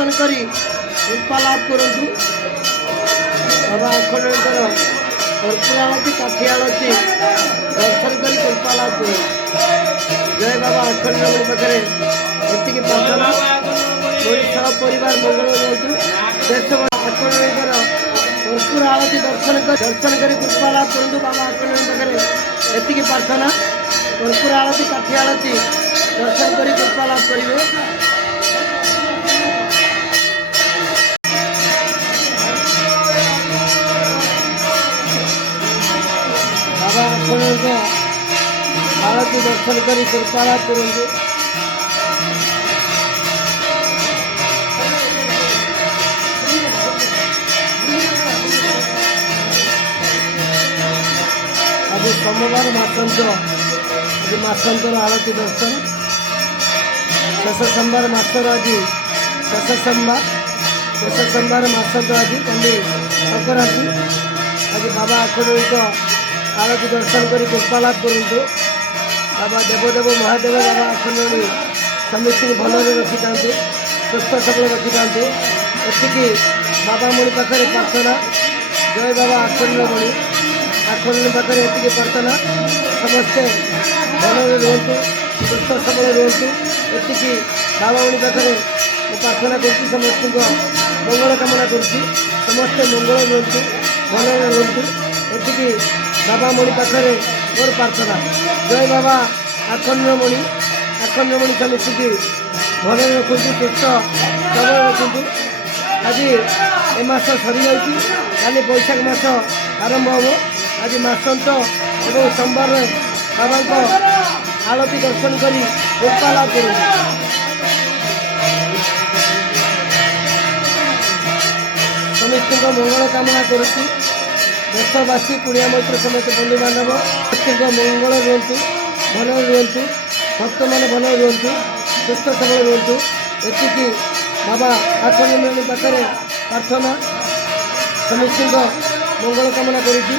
दर्शन करी कृपा लाभ करूँ। बाबा अखंडकर कर्पूर आरती काठी आरती दर्शन कर कृपा लाभ करूँ। जय बाबा अखंडमणि पाखे एति प्रार्थना सब परिवार मंगल रोतु देश अखंडकर कर्पूर आरती दर्शन कर कृपा लाभ करूँ। बाबा अखंडमणि पाखे एति प्रार्थना कर्पूर आरती काठी आरती दर्शन कर कृपा लाभ करेंगे। बाबा आपको आरती दर्शन कर कृपा लाभ करेंगे। आज सोमवार मासंतर आरती दर्शन शेष सोमवार मासर आज शेष सोमवार मासंतर आज कल संक्रांति। आज बाबा अखंडमणि आरती दर्शन कर कृपा लाभ करूँ। बाबा देवदेव महादेव बाबा अखंडमणि समस्त भल रखी था, सुस्थ सबल रखी था। एति बाबा मणि पाखे प्रार्थना जय बाबा अखंडमणि पाखे एति प्रार्थना समस्ते भल रुहतु सुस्थ सबल रुहतु। एति बाबा मणि पाखे प्रार्थना कर समस्त मंगल कामना कर समस्ते मंगल रुहतु भल रुहतु। एति बाबा मणि पाखे मोर प्रार्थना जय बाबा अखंडमणि समस्त भल रखु सुस्थ सबल रखु। आज ए मास सरी जाली बैशाख मास आरंभ हम। आज मासंत एवं सोमवार बाबा आरती दर्शन कर कृपा लाभ करूँ। समस्त मंगल कामना करुँ। देशवासी कुड़िया मैत्र समेत बंधु बांधव समस्त मंगल रुहतु भल रुहतु भक्त मान भल रुहतु सुस्थ सबल रुहतु। एति बाबा अखंडमणि पाखे प्रार्थना समस्त मंगल कामना करुँ।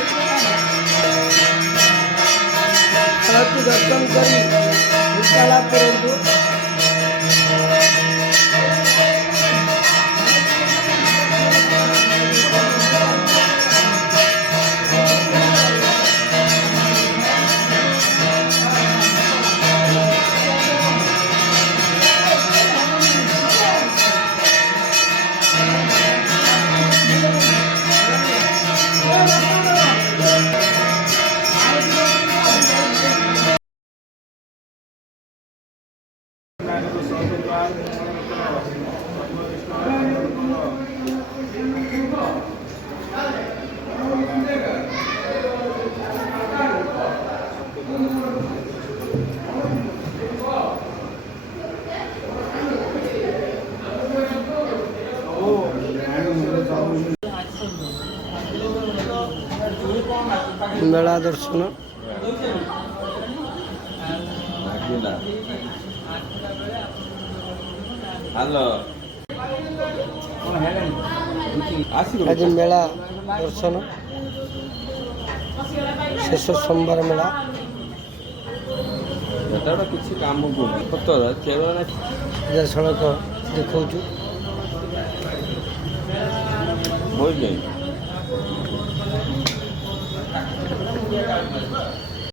आरती दर्शन कर कृपा लाभ करूँ। मेला दर्शन आज मेला दर्शन शेष सोमवार मेला किसी काम सड़क देखा बोल